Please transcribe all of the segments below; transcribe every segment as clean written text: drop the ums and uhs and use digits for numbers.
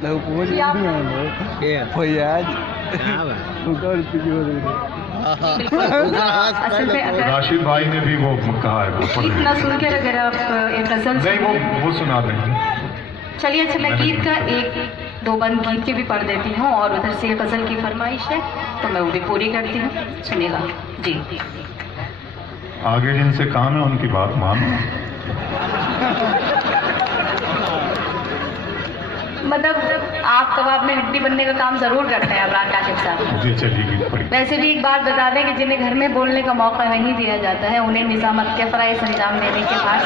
Nakukuha sa inyo, ano? Kaya. Payad. Tama. Magkano pigyo rin? असल में अगर राशिद भाई ने भी वो कहा है वो पढ़ गीत ना सुनकर अगर आप एक गजल नहीं वो सुना देंगे। चलिए अच्छा मैं गीत का एक दो बंद गीत के भी पढ़ देती हूँ और उधर से गजल की फरमाइश है तो मैं वो भी पूरी करती हूँ, सुनिएगा जी। आगे जिनसे काम है उनकी बात मानो। मतलब आप कबाब में हड्डी बनने का काम जरूर करते हैं अबरार काशिफ साहब। जी चलिए गीत पढ़िए। वैसे भी एक बात बता दें कि जिन्हें घर में बोलने का मौका नहीं दिया जाता है उन्हें निजामत के फराइज अंजाम देने के बाद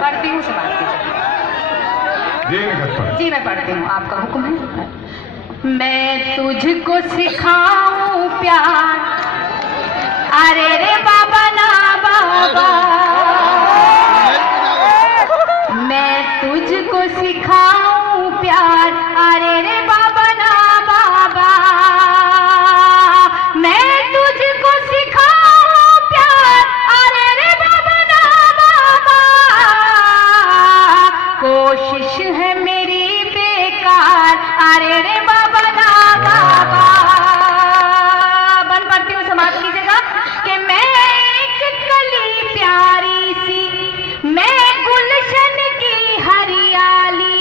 पढ़ती हूँ समाज की। जी मैं पढ़ती हूँ, आपका हुक्म है। मैं तुझको सिखाऊं प्यार, अरे रे बाबा ना बाबा, मैं तुझको सिखाऊं प्यार, अरे रे बाबा ना बाबा, मैं तुझको सिखाऊं प्यार, अरे रे बाबा ना बाबा, कोशिश है मेरी बेकार, अरे रे बाबा ना बाबा। बन पड़ती हूँ, समाप्त कीजिएगा कि मैं एक कली प्यारी सी, मैं गुलशन की हरियाली,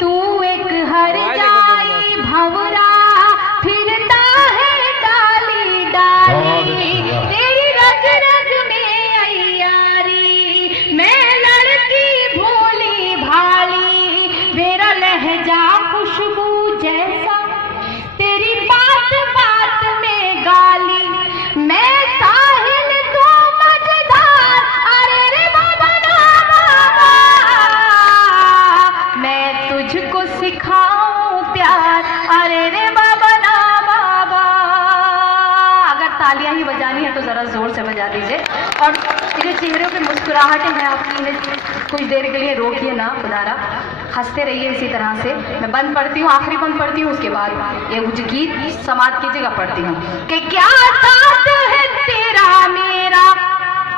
तू एक हर जाई भंवरा, फिरता है डाली डाली, तेरी रग रग में अय्यारी, मैं लड़की भोली भाली, मेरा लहजा खुशबू जैसा, तेरी बात बात में गाली, मैं साहिल तू मजेदार, अरे रे बाबा ना बाबा, मैं तुझको सिखाऊं प्यार, अरे रे बाबा ना बाबा। अगर तालियां ही बजानी है तो जरा जोर से बजा दीजिए और मेरे चेहरे पे मुस्कुराहटें हैं आपकी, इन्हें कुछ देर के लिए रोकिए ना खुदारा, हंसते रहिए इसी तरह से। मैं बंद पढ़ती हूँ, आखिरी बंद पढ़ती हूँ, उसके बाद ये कुछ गीत समाप्त कीजिएगा पढ़ती हूँ कि क्या साथ है तेरा मेरा,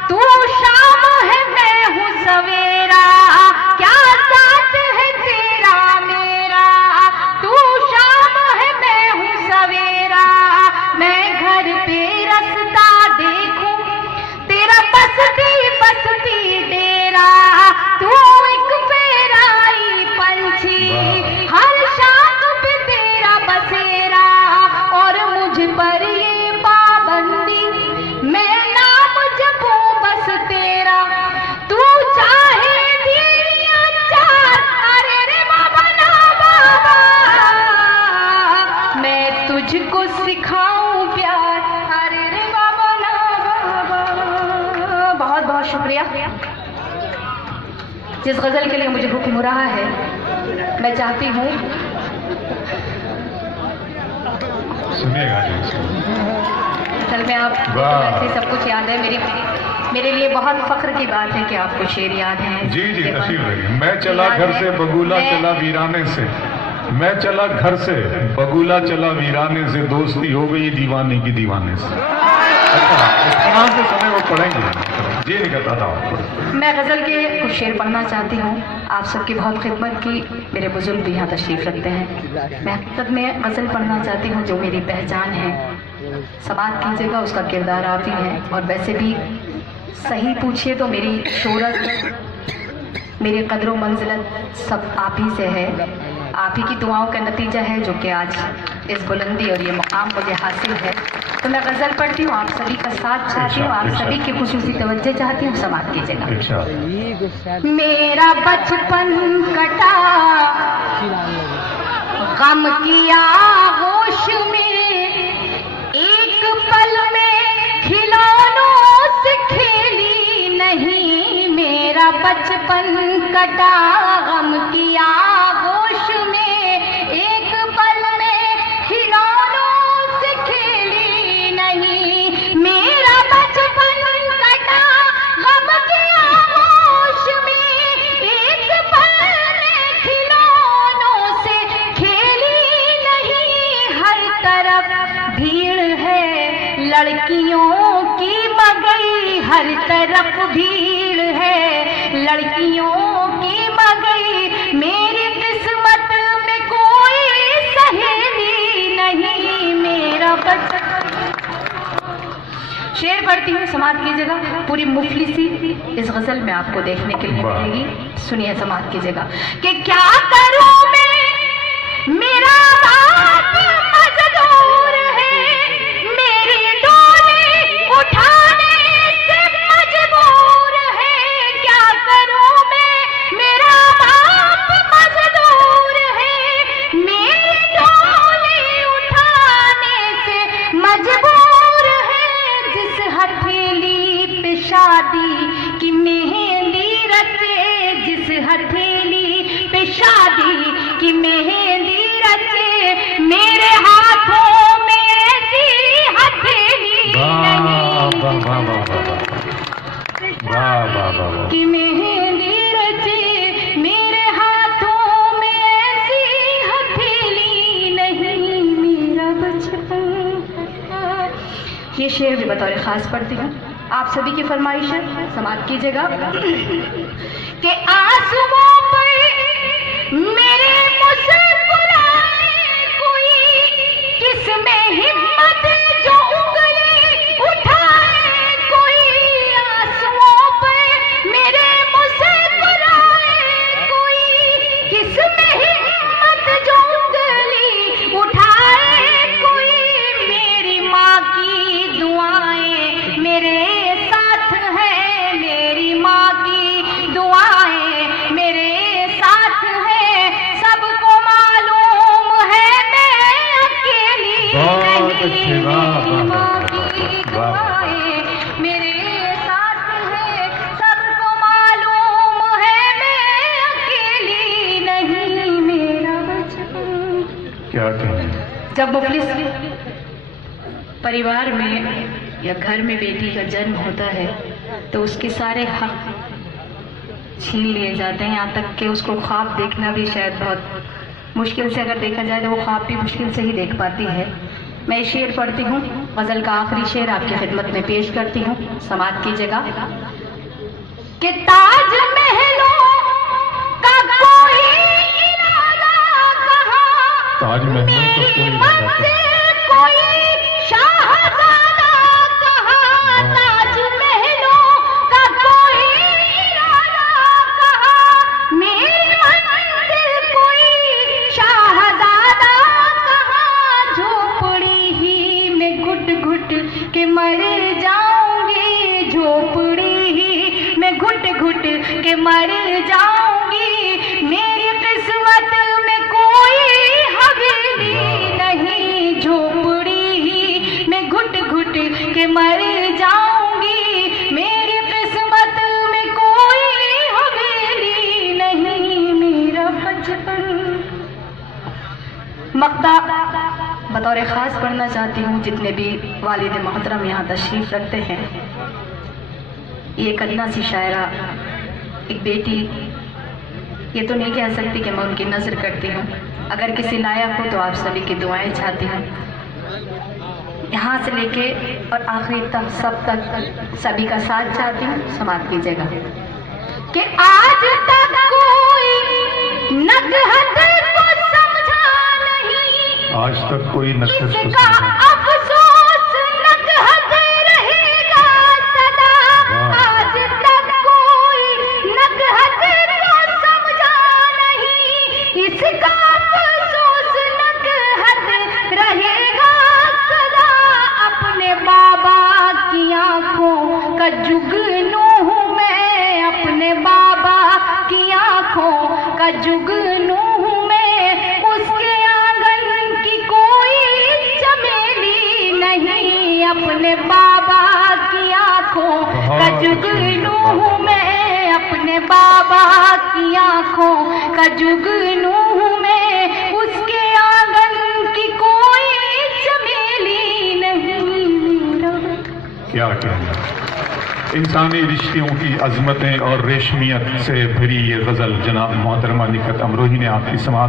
तू शाम है मैं हूँ सवेरा, क्या साथ है तेरा मेरा, तू शाम है मैं हूँ सवेरा, मैं घर पे रास्ता देखूं तेरा बसती बसती डेरा, तू एक पेराई पंछी, हर शाम पे तेरा बसेरा, और मुझ पर ये पाबंदी, मैं नाम जपूं बस तेरा, तू चाहे दिया चार, अरे रे बाबा ना बाबा, मैं तुझको सिखाऊं प्यार, अरे रे बाबा ना बाबा। बहुत बहुत शुक्रिया। जिस गजल के लिए मुझे हुक्म हो रहा है, मैं चाहती हूँ सुनिएगा असल में आप वैसे सब कुछ याद है, मेरे लिए बहुत फख्र की बात है कि आपको शेर याद है। जी जी तशरीफ रखिए। मैं चला घर से बगुला चला वीराने से, मैं चला घर से बगुला चला वीराने से, दोस्ती हो गई दीवाने की दीवाने से। अच्छा कहाँ से सुने वो पढ़ेंगे जी, नहीं कहता था। मैं गज़ल के कुछ शेर पढ़ना चाहती हूँ, आप सबकी बहुत खिदमत की, मेरे बुजुर्ग भी यहाँ तशरीफ़ रखते हैं। मैं हकीकत में गज़ल पढ़ना चाहती हूँ जो मेरी पहचान है, समाप्त कीजिएगा, उसका किरदार आप ही है। और वैसे भी सही पूछिए तो मेरी शोहरत, मेरी कदर मंजिलत सब आप ही से है, आप ही की दुआओं का नतीजा है जो कि आज इस बुलंदी और ये मुकाम मुझे हासिल है। तो मैं गज़ल पढ़ती हूँ, आप सभी का साथ चाहती हूँ, आप सभी की खुशूसी तवज्जो चाहती हूँ, समाप्त कीजिएगा। मेरा बचपन कटा गम किया होश में, एक पल में खिलौनों से खेली नहीं, मेरा बचपन कटा गम किया होश में, एक पल में खिलौनों से खेली नहीं, मेरा बचपन कटा गम किया होश में, एक पल में खिलौनों से खेली नहीं, हर तरफ भीड़ है लड़कियों की मगई, हर तरफ तरफ भीड़ है लड़कियों की मगई, मेरी किस्मत में कोई सहेली नहीं, मेरा बचपन। शेर पढ़ती हूँ, समाप्त कीजिएगा। पूरी मुफलिसी इस गजल में आपको देखने के लिए मिलेगी, सुनिए, समाप्त कीजिएगा। कि क्या करूँ मैं, मेरा बाप मजदूर है, मेरी डोली उठाने से मजबूर है। क्या करूँ मैं, मेरा बाप मजदूर है, मेरी डोली उठाने से मजबूर है। जिस हथेली पे शादी की मेहंदी रचे, जिस हथेली पे शादी की मेहंदी रचे, मेरे हाथों में ऐसी हथेली की मेहंदी रचे, मेरे हाथों में ऐसी हथेली नहीं, मेरा बचपन। ये शेर भी बतौर खास पढ़ती हूँ, आप सभी की फरमाइश है, समाप्त कीजिएगा। कि आंसुओं पर मेरे मुस्कुराए कोई, किसमें हिम्मत जो उंगली उठाए कोई। आंसुओं पर मेरे मुस्कुराए कोई, किसमें हिम्मत जो उंगली उठाए कोई। मेरी माँ की दुआएं मेरे साथ है, मेरी माँ की दुआएं मेरे साथ है। सबको मालूम है मैं अकेली नहीं, मेरी माँ की दुआएं मेरे साथ है। सबको मालूम है मैं अकेली नहीं, मेरा बचपन। क्या कहें? जब मुफलिस परिवार में या घर में बेटी का जन्म होता है तो उसके सारे हक छीन लिए जाते हैं, यहाँ तक कि उसको ख्वाब देखना भी शायद बहुत मुश्किल से, अगर देखा जाए तो वो ख्वाब भी मुश्किल से ही देख पाती है। मैं शेर पढ़ती हूँ, गजल का आखिरी शेर आपकी खिदमत में पेश करती हूँ, समाप्त कीजिएगा। कि ताज महलों का कोई इरादा कहाँ, ताजमहल तो कोई कोई शाहज़ादा कहाँ। ताजमहलों का कोई इरादा कहाँ, मेरी मंजिल कोई शाहज़ादा कहाँ। झोपड़ी ही में घुट घुट के मर जाऊंगी, झोपड़ी ही में घुट घुट के मर जाऊंगी। मेरी किस्मत में कोई हवेली नहीं, झोपड़ी ही में घुट घुट के मर जाऊंगी। मेरी किस्मत में कोई हवेली नहीं, मेरा बचपन। मक्ता बतौर खास पढ़ना चाहती हूँ, जितने भी वालिद मोहतरम यहाँ तशरीफ रखते हैं। ये कन्ना सी शायरा, एक बेटी, ये तो नहीं कह सकती कि मैं उनकी नज़र करती हूँ, अगर किसी लायक हो तो आप सभी की दुआएं चाहती हूँ। यहाँ से लेके और आखिरी तक सब तक सभी का साथ चाहती हूँ, समाप्त कीजिएगा। कि आज तक कोई नकहत को समझा नहीं, आज तक कोई नकहत को इसका अफसोस नकहत रहेगा सदा। आज तक कोई नकहत को समझा नहीं, इसका अफसोस नकहत रहेगा सदा। अपने बाबा की आंखों का जुगनू हूँ मैं, अपने बाबा की आंखों का जुगनू हूँ मैं। उसके आंगन की कोई चमेली नहीं, अपने बाबा की आंखों का जुगनू हूँ मैं, अपने बाबा की आंखों का जुगनू हूँ मैं। उसके आंगन की कोई चमेली नहीं। क्या कहना। इंसानी रिश्तों की अजमतें और रेशमियत से भरी ये गज़ल जनाब मोहतरमा निकत अमरोही ने आपकी समाप्त